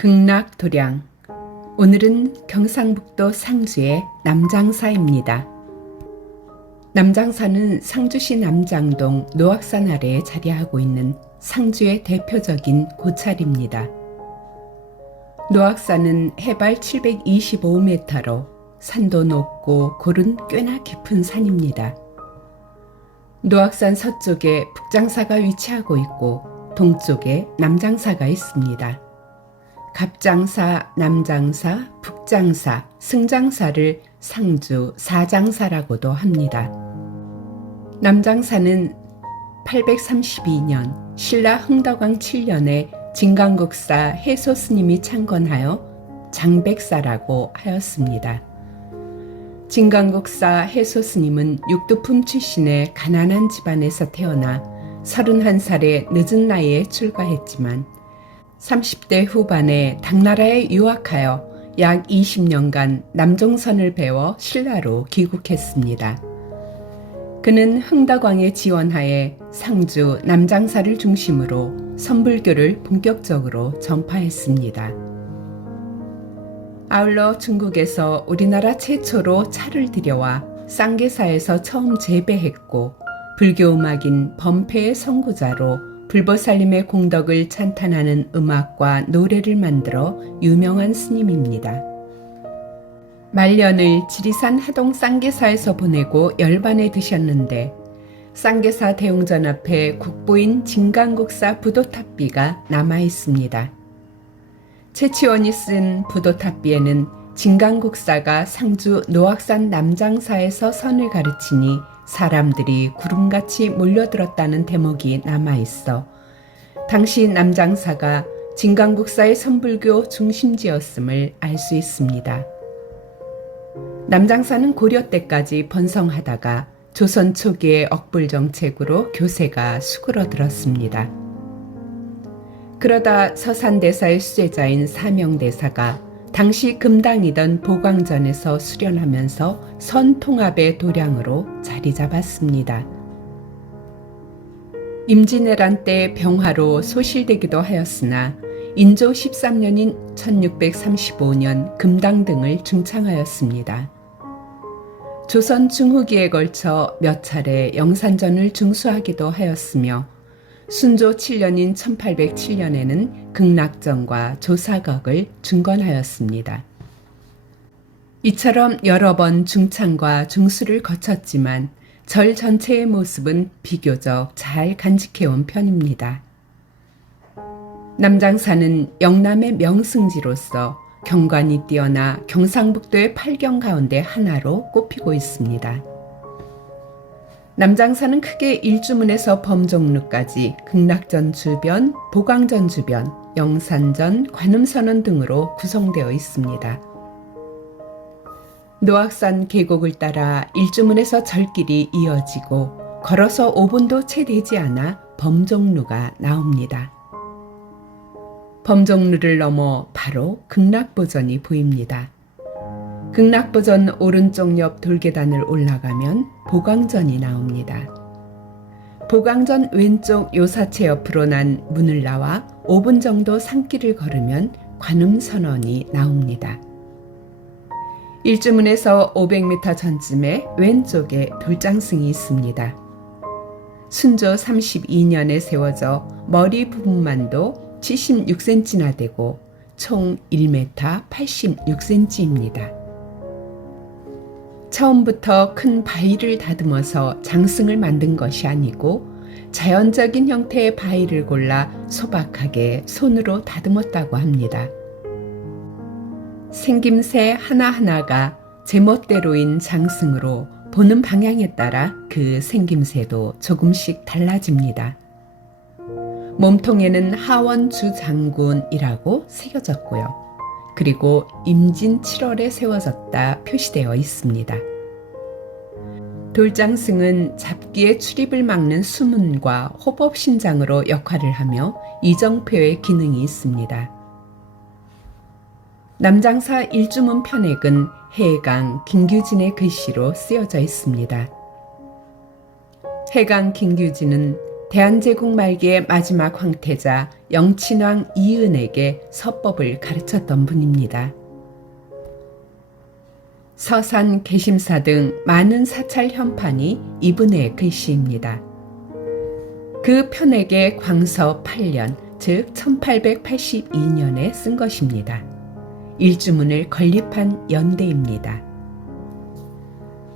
극락도량. 오늘은 경상북도 상주의 남장사입니다. 남장사는 상주시 남장동 노악산 아래에 자리하고 있는 상주의 대표적인 고찰입니다. 노악산은 해발 725m로 산도 높고 골은 꽤나 깊은 산입니다. 노악산 서쪽에 북장사가 위치하고 있고 동쪽에 남장사가 있습니다. 갑장사, 남장사, 북장사, 승장사를 상주 사장사라고도 합니다. 남장사는 832년 신라 흥덕왕 7년에 진강국사 해소스님이 창건하여 장백사라고 하였습니다. 진강국사 해소스님은 육두품 출신의 가난한 집안에서 태어나 31살의 늦은 나이에 출가했지만 30대 후반에 당나라에 유학하여 약 20년간 남종선을 배워 신라로 귀국했습니다. 그는 흥덕왕의 지원하에 상주 남장사를 중심으로 선불교를 본격적으로 전파했습니다. 아울러 중국에서 우리나라 최초로 차를 들여와 쌍계사에서 처음 재배했고 불교 음악인 범패의 선구자로 불보살님의 공덕을 찬탄하는 음악과 노래를 만들어 유명한 스님입니다. 말년을 지리산 하동 쌍계사에서 보내고 열반에 드셨는데 쌍계사 대웅전 앞에 국보인 진강국사 부도탑비가 남아있습니다. 최치원이 쓴 부도탑비에는 진강국사가 상주 노악산 남장사에서 선을 가르치니 사람들이 구름같이 몰려들었다는 대목이 남아있어 당시 남장사가 진강국사의 선불교 중심지였음을 알 수 있습니다. 남장사는 고려 때까지 번성하다가 조선 초기의 억불 정책으로 교세가 수그러들었습니다. 그러다 서산대사의 수제자인 사명대사가 당시 금당이던 보광전에서 수련하면서 선통합의 도량으로 자리 잡았습니다. 임진왜란 때 병화로 소실되기도 하였으나 인조 13년인 1635년 금당 등을 중창하였습니다. 조선 중후기에 걸쳐 몇 차례 영산전을 중수하기도 하였으며 순조 7년인 1807년에는 극락전과 조사각을 중건하였습니다. 이처럼 여러 번 중창과 중수를 거쳤지만 절 전체의 모습은 비교적 잘 간직해온 편입니다. 남장사는 영남의 명승지로서 경관이 뛰어나 경상북도의 8경 가운데 하나로 꼽히고 있습니다. 남장사는 크게 일주문에서 범종루까지 극락전 주변, 보광전 주변, 영산전, 관음선원 등으로 구성되어 있습니다. 노악산 계곡을 따라 일주문에서 절길이 이어지고 걸어서 5분도 채 되지 않아 범종루가 나옵니다. 범종루를 넘어 바로 극락보전이 보입니다. 극락보전 오른쪽 옆 돌계단을 올라가면 보광전이 나옵니다. 보광전 왼쪽 요사체 옆으로 난 문을 나와 5분 정도 산길을 걸으면 관음선원이 나옵니다. 일주문에서 500m 전쯤에 왼쪽에 돌장승이 있습니다. 순조 32년에 세워져 머리 부분만도 76cm나 되고 총 1m 86cm입니다. 처음부터 큰 바위를 다듬어서 장승을 만든 것이 아니고 자연적인 형태의 바위를 골라 소박하게 손으로 다듬었다고 합니다. 생김새 하나하나가 제멋대로인 장승으로 보는 방향에 따라 그 생김새도 조금씩 달라집니다. 몸통에는 하원주 장군이라고 새겨졌고요. 그리고 임진 7월에 세워졌다 표시되어 있습니다. 돌장승은 잡기의 출입을 막는 수문과 호법신장으로 역할을 하며 이정표의 기능이 있습니다. 남장사 일주문 편액은 해강 김규진의 글씨로 쓰여져 있습니다. 해강 김규진은 대한제국 말기의 마지막 황태자 영친왕 이은에게 서법을 가르쳤던 분입니다. 서산, 개심사 등 많은 사찰 현판이 이분의 글씨입니다. 그 편에게 광서 8년, 즉 1882년에 쓴 것입니다. 일주문을 건립한 연대입니다.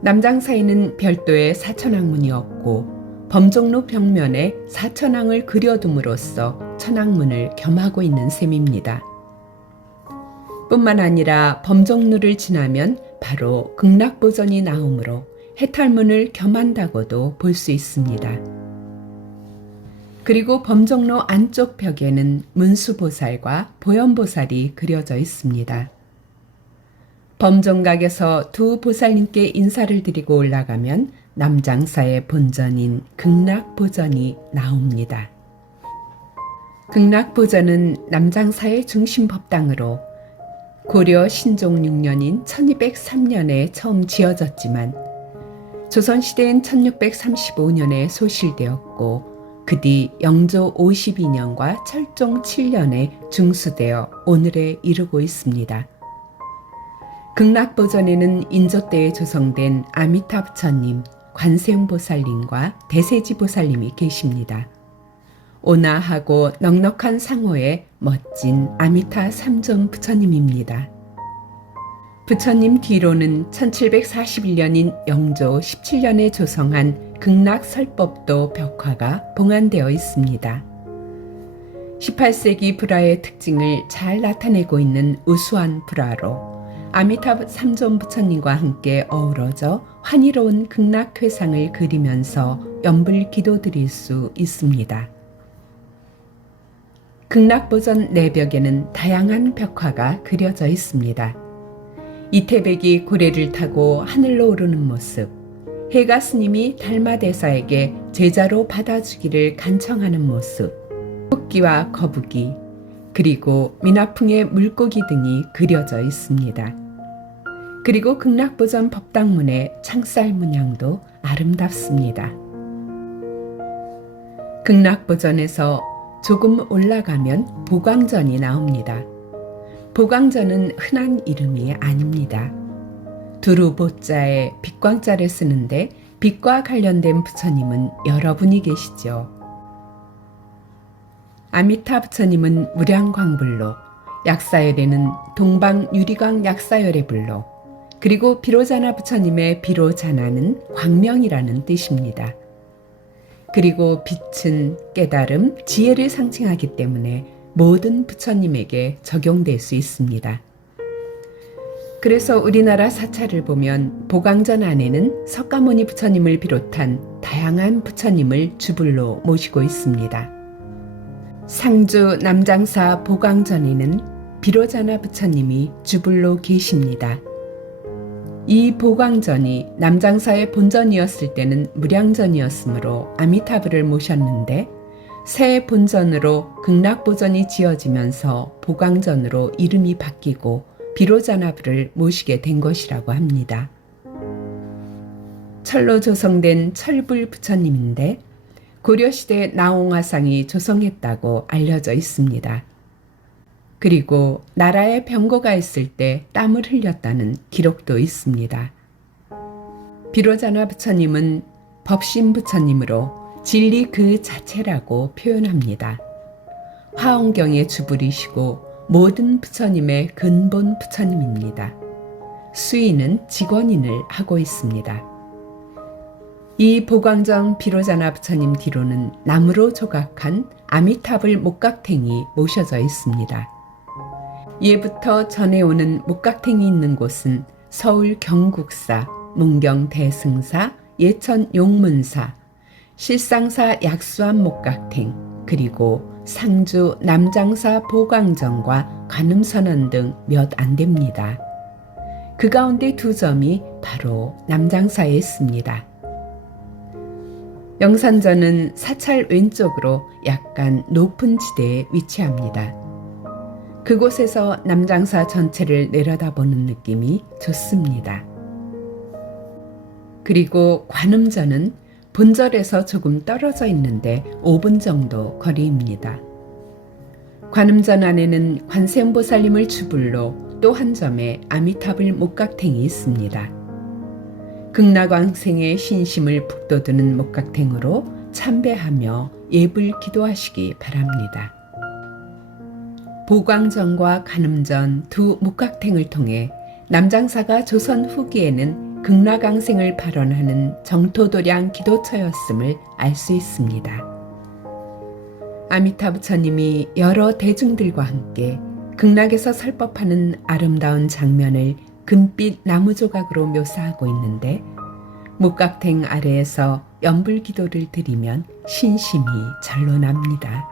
남장사에는 별도의 사천왕문이 없고 범종로 벽면에 사천왕을 그려둠으로써 천왕문을 겸하고 있는 셈입니다. 뿐만 아니라 범종로를 지나면 바로 극락보전이 나오므로 해탈문을 겸한다고도 볼 수 있습니다. 그리고 범종로 안쪽 벽에는 문수보살과 보현보살이 그려져 있습니다. 범종각에서 두 보살님께 인사를 드리고 올라가면 남장사의 본전인 극락보전이 나옵니다. 극락보전은 남장사의 중심 법당으로 고려 신종 6년인 1203년에 처음 지어졌지만 조선시대인 1635년에 소실되었고 그 뒤 영조 52년과 철종 7년에 중수되어 오늘에 이르고 있습니다. 극락보전에는 인조 때에 조성된 아미타 부처님, 관세음보살님과 대세지보살님이 계십니다. 온화하고 넉넉한 상호의 멋진 아미타 삼존 부처님입니다. 부처님 뒤로는 1741년인 영조 17년에 조성한 극락설법도 벽화가 봉안되어 있습니다. 18세기 불화의 특징을 잘 나타내고 있는 우수한 불화로 아미타 삼존 부처님과 함께 어우러져 환희로운 극락회상을 그리면서 연불 기도드릴 수 있습니다. 극락보전 내벽에는 다양한 벽화가 그려져 있습니다. 이태백이 고래를 타고 하늘로 오르는 모습, 해가 스님이 달마대사에게 제자로 받아주기를 간청하는 모습, 토끼와 거북이, 그리고 미나풍의 물고기 등이 그려져 있습니다. 그리고 극락보전 법당문의 창살 문양도 아름답습니다. 극락보전에서 조금 올라가면 보광전이 나옵니다. 보광전은 흔한 이름이 아닙니다. 두루보자에 빛광자를 쓰는데 빛과 관련된 부처님은 여러분이 계시죠. 아미타 부처님은 무량광불로, 약사열에는 동방유리광 약사열의 불로, 그리고 비로자나 부처님의 비로자나는 광명이라는 뜻입니다. 그리고 빛은 깨달음, 지혜를 상징하기 때문에 모든 부처님에게 적용될 수 있습니다. 그래서 우리나라 사찰을 보면 보광전 안에는 석가모니 부처님을 비롯한 다양한 부처님을 주불로 모시고 있습니다. 상주 남장사 보광전에는 비로자나 부처님이 주불로 계십니다. 이 보광전이 남장사의 본전이었을 때는 무량전이었으므로 아미타불을 모셨는데 새 본전으로 극락보전이 지어지면서 보광전으로 이름이 바뀌고 비로자나불을 모시게 된 것이라고 합니다. 철로 조성된 철불 부처님인데 고려시대 나홍화상이 조성했다고 알려져 있습니다. 그리고 나라에 병고가 있을 때 땀을 흘렸다는 기록도 있습니다. 비로자나 부처님은 법신 부처님으로 진리 그 자체라고 표현합니다. 화엄경의 주불이시고 모든 부처님의 근본 부처님입니다. 수인은 직원인을 하고 있습니다. 이 보광전 비로자나 부처님 뒤로는 나무로 조각한 아미타불 목각탱이 모셔져 있습니다. 예부터 전해오는 목각탱이 있는 곳은 서울 경국사, 문경 대승사, 예천 용문사, 실상사 약수암 목각탱, 그리고 상주 남장사 보광전과 관음선언 등 몇 안 됩니다. 그 가운데 두 점이 바로 남장사에 있습니다. 영산전은 사찰 왼쪽으로 약간 높은 지대에 위치합니다. 그곳에서 남장사 전체를 내려다보는 느낌이 좋습니다. 그리고 관음전은 본절에서 조금 떨어져 있는데 5분 정도 거리입니다. 관음전 안에는 관세음보살님을 주불로 또 한 점의 아미타불 목각탱이 있습니다. 극락왕생의 신심을 북돋우는 목각탱으로 참배하며 예불 기도하시기 바랍니다. 보광전과 관음전 두 목각탱을 통해 남장사가 조선 후기에는 극락왕생을 발언하는 정토도량 기도처였음을 알 수 있습니다. 아미타 부처님이 여러 대중들과 함께 극락에서 설법하는 아름다운 장면을 금빛 나무 조각으로 묘사하고 있는데 목각탱 아래에서 연불 기도를 드리면 신심이 절로 납니다.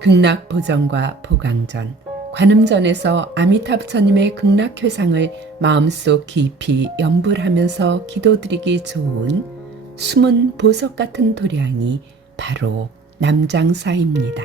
극락 보전과 보광전, 관음전에서 아미타 부처님의 극락 회상을 마음속 깊이 연불하면서 기도드리기 좋은 숨은 보석 같은 도량이 바로 남장사입니다.